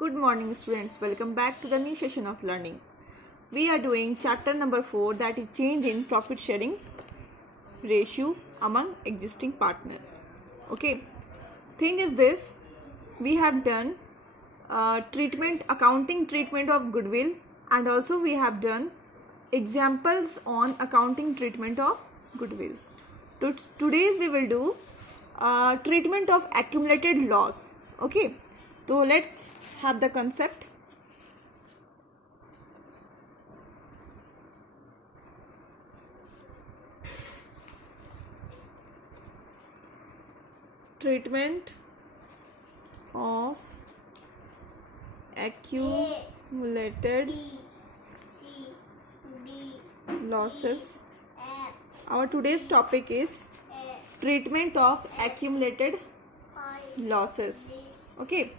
Good morning students, welcome back to the new session of learning. We are doing chapter number 4, that is change in profit sharing ratio among existing partners. Okay, thing is this, we have done accounting treatment of goodwill, and also we have done examples on accounting treatment of goodwill. Today's we will do treatment of accumulated loss. Okay, so let's have the concept. Treatment of accumulated losses. Our today's topic is treatment of accumulated losses. Okay,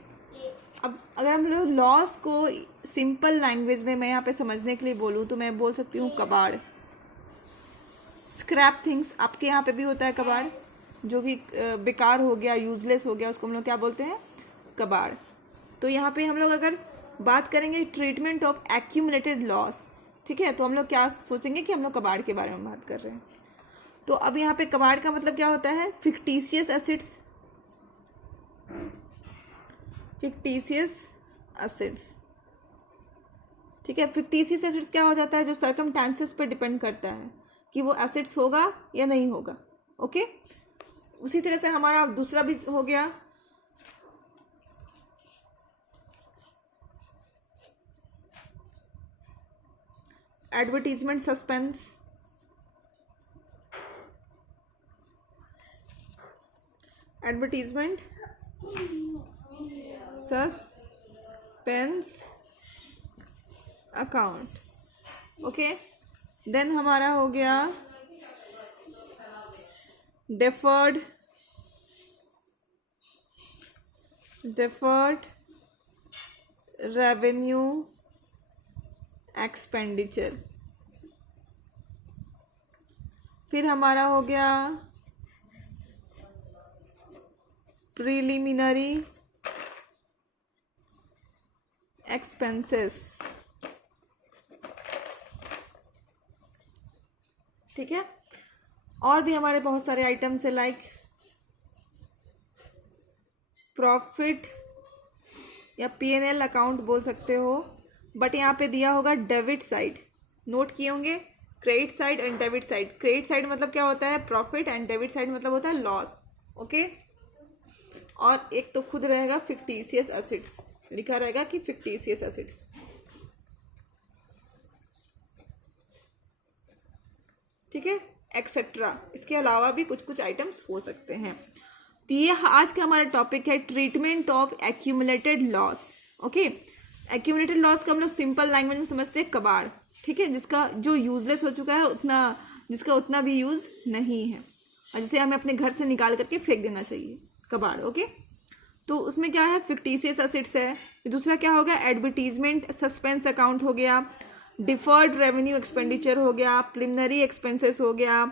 अब अगर हम लोग loss को simple language में मैं यहाँ पे समझने के लिए बोलूँ तो मैं बोल सकती हूँ कबाड़, स्क्रैप थिंग्स. आपके यहाँ पे भी होता है कबाड़, जो भी बेकार हो गया, यूजलेस हो गया, उसको हम लोग क्या बोलते हैं? कबाड़. तो यहाँ पे हम लोग अगर बात करेंगे ट्रीटमेंट ऑफ एक्यूमुलेटेड लॉस, ठीक है, तो हम लोग क्या सोचेंगे कि हम लोग कबाड़ के बारे में बात कर रहे हैं. तो अब यहाँ पे कबाड़ का मतलब क्या होता है? Fictitious assets. फिक्टिशियस एसेट्स, ठीक है. फिक्टिशियस एसेट्स क्या हो जाता है? जो सर्कमस्टेंसेस पे डिपेंड करता है कि वो एसेट्स होगा या नहीं होगा. ओके, उसी तरह से हमारा दूसरा भी हो गया advertisement suspense. Advertisement suspense account. Okay, then हमारा हो गया deferred revenue expenditure. फिर हमारा हो गया preliminary expenses. ठीक है, और भी हमारे बहुत सारे आइटम्स है, लाइक प्रॉफिट या P&L अकाउंट बोल सकते हो, बट यहाँ पे दिया होगा डेबिट साइड. नोट किए होंगे credit side and debit side. Credit side मतलब क्या होता है? प्रॉफिट. एंड डेबिट साइड मतलब होता है लॉस. ओके, और एक तो खुद रहेगा फिक्टिशियस एसेट्स, लिखा रहेगा कि फिक्टिशियस एसेट्स. ठीक है, एक्सेट्रा. इसके अलावा भी कुछ कुछ आइटम्स हो सकते हैं. तो ये आज का हमारा टॉपिक है treatment of accumulated loss. Okay, accumulated loss का हम लोग सिंपल लैंग्वेज में समझते हैं कबाड़. ठीक है, जिसका जो यूजलेस हो चुका है, जिसका उतना भी यूज नहीं है, और जिसे हमें अपने घर से निकाल करके फेंक देना चाहिए, कबाड़. ओके, तो उसमें क्या है? फिक्टिशियस एसेट्स है. दूसरा क्या हो गया? एडवर्टीजमेंट सस्पेंस अकाउंट हो गया, डिफर्ड रेवेन्यू एक्सपेंडिचर हो गया, प्रिलिमिनरी एक्सपेंसेस हो गया,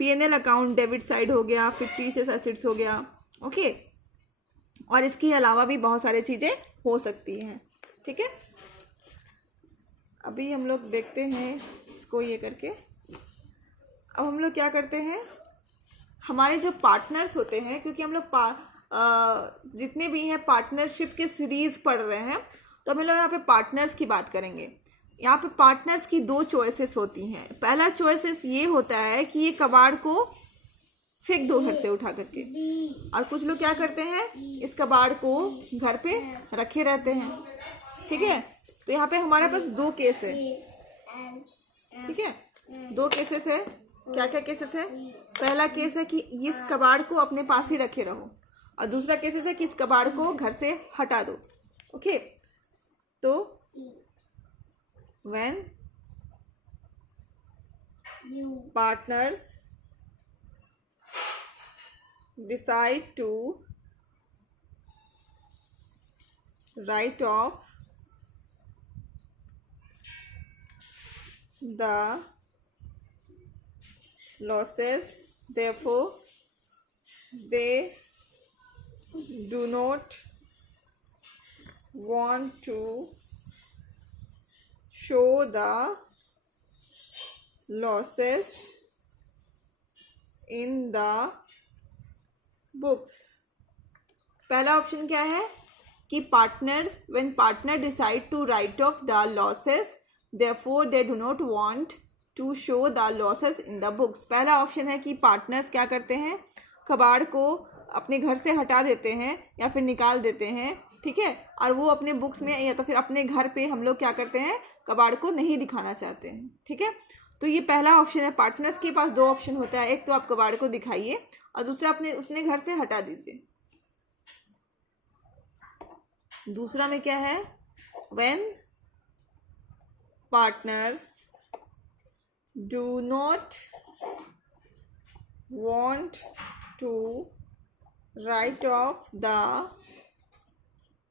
P&L अकाउंट डेबिट साइड हो गया, फिक्टिशियस एसेट्स हो गया. ओके, और इसके अलावा भी बहुत सारी चीज़ें हो सकती हैं. ठीक है, अभी हम लोग देखते हैं इसको ये करके. अब हम लोग क्या करते हैं, हमारे जो पार्टनर्स होते हैं, क्योंकि हम लोग जितने भी हैं पार्टनरशिप के सीरीज पढ़ रहे हैं, तो हम लोग यहाँ पे पार्टनर्स की बात करेंगे. यहाँ पे पार्टनर्स की दो चॉइसेस होती हैं. पहला चॉइसेस ये होता है कि ये कबाड़ को फेंक दो घर से उठा करके, और कुछ लोग क्या करते हैं, इस कबाड़ को घर पे रखे रहते हैं. ठीक है, तो यहाँ पे हमारे पास दो केस है. ठीक है, दो केसेस है. क्या क्या केसेस है? पहला केस है कि इस कबाड़ को अपने पास ही रखे रहो, और दूसरा केसेस है कि इस कबाड़ को घर से हटा दो. ओके, तो when partners decide to write off the losses, therefore they do not want to show the losses in the books. पहला ऑप्शन क्या है कि partners when partner decide to write off the losses therefore they do not want to show the losses in the books. पहला option है कि partners क्या करते हैं, कबाड़ को अपने घर से हटा देते हैं या फिर निकाल देते हैं, ठीक है, और वो अपने बुक्स में या तो फिर अपने घर पे हम लोग क्या करते हैं, कबाड़ को नहीं दिखाना चाहते हैं. ठीक है, तो ये पहला ऑप्शन है. पार्टनर्स के पास दो ऑप्शन होता है, एक तो आप कबाड़ को दिखाइए और दूसरा अपने घर से हटा दीजिए. दूसरा में क्या है, when partners do not want to write off the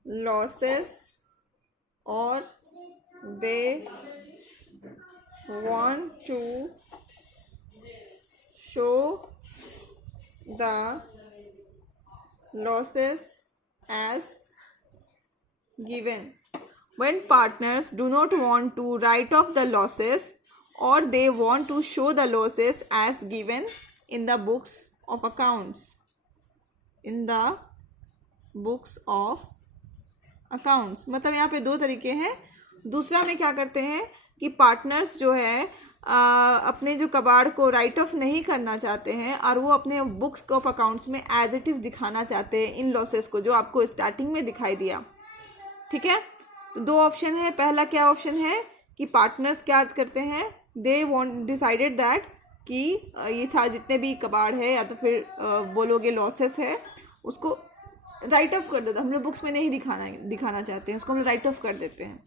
losses or they want to show the losses as given. When partners do not want to write off the losses or they want to show the losses as given in the books of accounts. In the books of accounts मतलब यहाँ पे दो तरीके हैं. दूसरा में क्या करते हैं कि पार्टनर्स जो है अपने जो कबाड़ को राइट ऑफ नहीं करना चाहते हैं और वो अपने बुक्स ऑफ अकाउंट्स में एज इट इज़ दिखाना चाहते हैं इन लॉसेस को, जो आपको स्टार्टिंग में दिखाई दिया. ठीक है, तो दो ऑप्शन है. पहला क्या ऑप्शन है कि पार्टनर्स क्या करते हैं, दे वांट डिसाइडेड दैट कि ये सारे जितने भी कबाड़ है या तो फिर बोलोगे लॉसेस है उसको राइट ऑफ कर देते, हम लोग बुक्स में नहीं दिखाना चाहते हैं, उसको हम लोग राइट ऑफ कर देते हैं.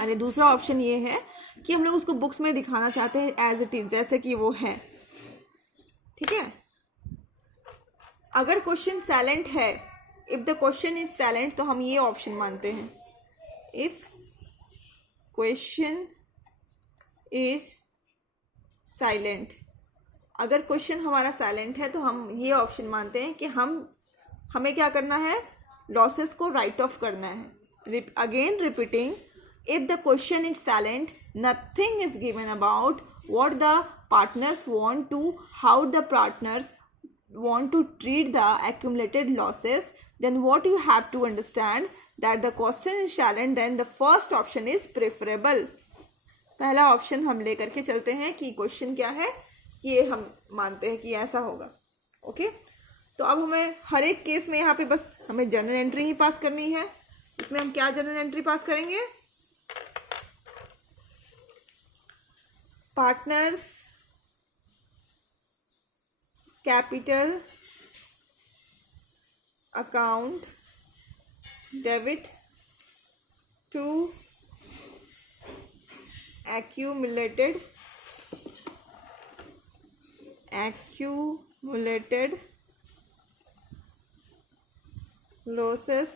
अरे दूसरा ऑप्शन ये है कि हम लोग उसको बुक्स में दिखाना चाहते हैं एज इट इज, जैसे कि वो है. ठीक है, अगर क्वेश्चन साइलेंट है, if the question is silent, तो हम ये ऑप्शन मानते हैं. इफ क्वेश्चन इज साइलेंट, अगर क्वेश्चन हमारा साइलेंट है तो हम ये ऑप्शन मानते हैं कि हमें क्या करना है, लॉसेस को राइट ऑफ करना है. Again repeating, if the question is silent, nothing is given about what the partners want to, how the partners want to treat the accumulated losses, then what you have to understand that the question is silent, then the first option is preferable. पहला option हम लेकर के चलते हैं कि question क्या है, ये हम मानते हैं कि ऐसा होगा. ओके, तो अब हमें हर एक केस में यहाँ पे बस हमें जर्नल एंट्री ही पास करनी है. इसमें हम क्या जर्नल एंट्री पास करेंगे, partners capital account debit to accumulated losses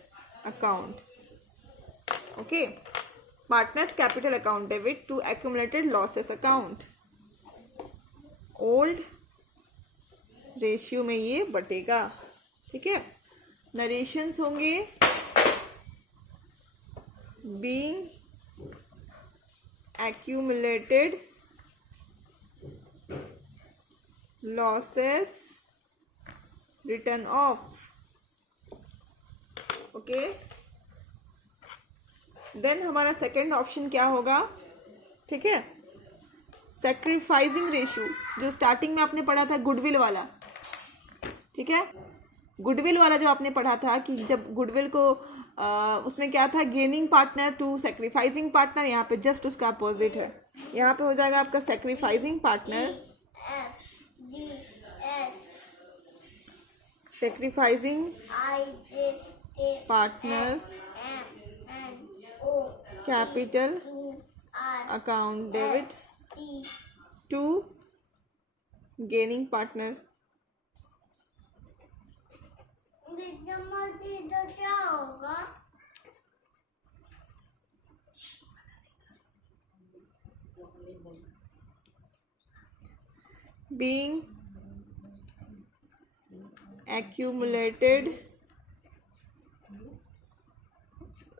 account. Okay, partners capital account debit to accumulated losses account. Old ratio में ये बटेगा. ठीक है, नरेशंस होंगे being accumulated losses written off. Okay, then हमारा सेकेंड ऑप्शन क्या होगा. ठीक है, सैक्रिफाइसिंग रेशियो, जो स्टार्टिंग में आपने पढ़ा था गुडविल वाला. ठीक है, गुडविल वाला जो आपने पढ़ा था कि जब गुडविल को उसमें क्या था, gaining partner to sacrificing partner, यहाँ पे जस्ट उसका अपोजिट है. यहाँ पे हो जाएगा आपका sacrificing partner, sacrificing partners capital account debit to gaining partner. क्या होगा, being accumulated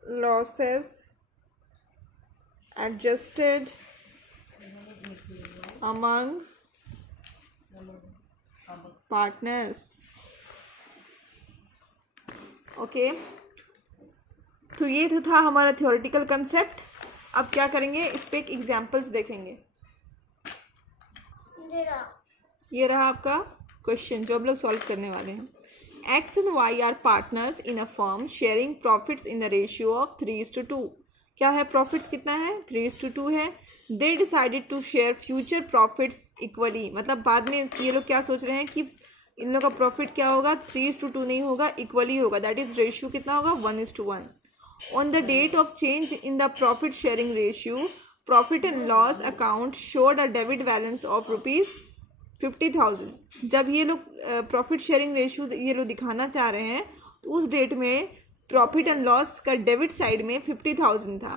losses adjusted among partners. Okay, तो ये तो था हमारा थ्योरेटिकल कंसेप्ट. अब क्या करेंगे, इस पे एक एग्जाम्पल्स देखेंगे. ये रहा आपका क्वेश्चन जो हम लोग सॉल्व करने वाले हैं. X and Y are partners in a firm sharing profits in the ratio of 3:2. क्या है, प्रॉफिट्स कितना है, 3:2 है. They decided to share future profits equally. मतलब बाद में ये लोग क्या सोच रहे हैं कि इन लोग का प्रॉफिट क्या होगा, 3:2 नहीं होगा, इक्वली होगा. दैट इज रेशियो कितना होगा, 1:1. On the date of change in the profit sharing ratio, profit and loss account showed a debit balance of ₹50,000. जब ये लोग प्रॉफिट शेयरिंग रेशियो ये लोग दिखाना चाह रहे हैं तो उस डेट में प्रॉफिट एंड लॉस का डेबिट साइड में 50,000 था.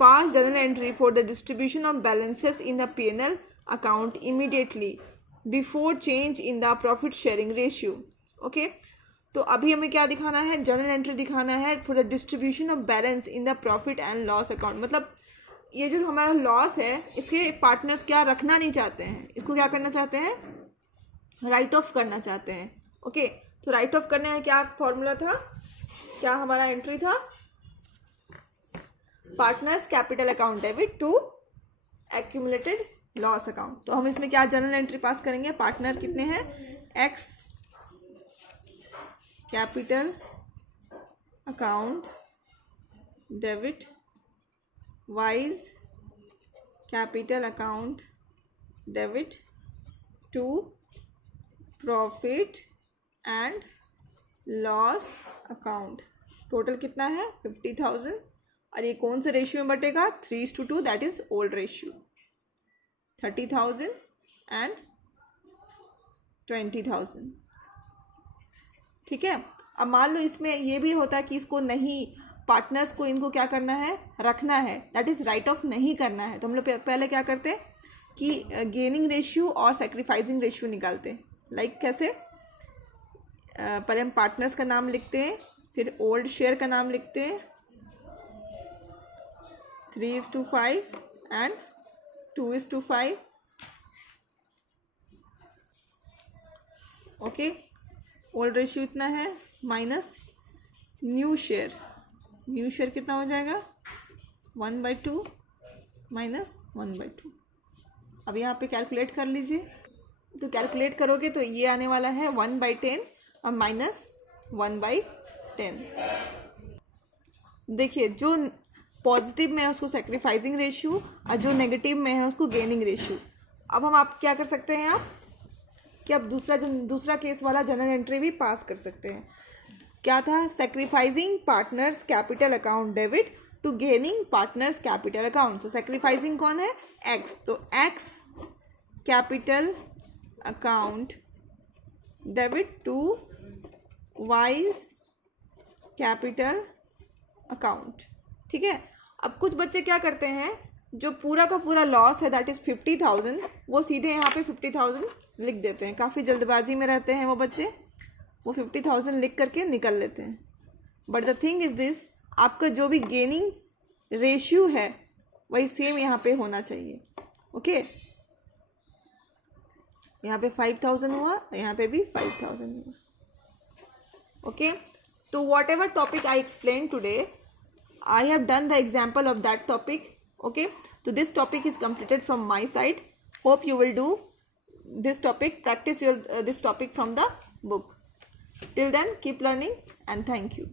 पास journal entry for the distribution of balances in the P&L account immediately before change in the profit sharing ratio. Okay, तो अभी हमें क्या दिखाना है, जर्नल एंट्री दिखाना है for the distribution of balance in the profit and loss account. मतलब ये जो हमारा लॉस है इसके पार्टनर्स क्या रखना नहीं चाहते हैं, इसको क्या करना चाहते हैं, राइट ऑफ करना चाहते हैं. ओके, तो राइट ऑफ करने का क्या फॉर्मूला था, क्या हमारा एंट्री था, partners capital account debit to accumulated loss account. तो हम इसमें क्या जर्नल एंट्री पास करेंगे, पार्टनर कितने हैं, X capital account debit, Y capital account debit to profit and loss account. Total कितना है, 50,000. और ये कौन से रेशियो में बटेगा, 3:2. That is old ratio. 30,000 and 20,000. ठीक है. अब मान लो इसमें ये भी होता है कि इसको नहीं, पार्टनर्स को इनको क्या करना है, रखना है, दैट इज राइट ऑफ नहीं करना है. तो हम लोग पहले क्या करते हैं कि गेनिंग रेशियो और सेक्रीफाइसिंग रेशियो निकालते हैं. लाइक कैसे, पहले हम पार्टनर्स का नाम लिखते हैं, फिर ओल्ड शेयर का नाम लिखते हैं, 3:5 एंड 2:5. ओके, ओल्ड रेशियो इतना है minus new share. New share कितना हो जाएगा, 1/2 माइनस 1/2. अब यहाँ पे कैलकुलेट कर लीजिए. तो कैलकुलेट करोगे तो ये आने वाला है 1/10 और माइनस 1/10. देखिए, जो पॉजिटिव में है उसको सेक्रीफाइसिंग रेशियो और जो नेगेटिव में है उसको गेनिंग रेशियो. अब हम आप क्या कर सकते हैं, आप कि आप दूसरा केस वाला जनरल एंट्री भी पास कर सकते हैं. क्या था, sacrificing partners capital account debit to gaining partners capital account. तो सेक्रीफाइसिंग कौन है, एक्स. तो X capital account debit to Y capital account. ठीक है. अब कुछ बच्चे क्या करते हैं, जो पूरा का पूरा लॉस है दैट इज 50,000, वो सीधे यहाँ पे 50,000 लिख देते हैं. काफ़ी जल्दबाजी में रहते हैं वो बच्चे, वो 50,000 लिख करके निकल लेते हैं. But the thing is this, आपका जो भी गेनिंग रेशियो है वही सेम यहाँ पे होना चाहिए. ओके, यहाँ पे 5,000 हुआ, यहाँ पे भी 5,000 हुआ. ओके, तो what ever topic I explain today, I have done the example of that topic. Okay, so this topic is completed from my side. Hope you will do this topic, practice this topic from the book. Till then, keep learning and thank you.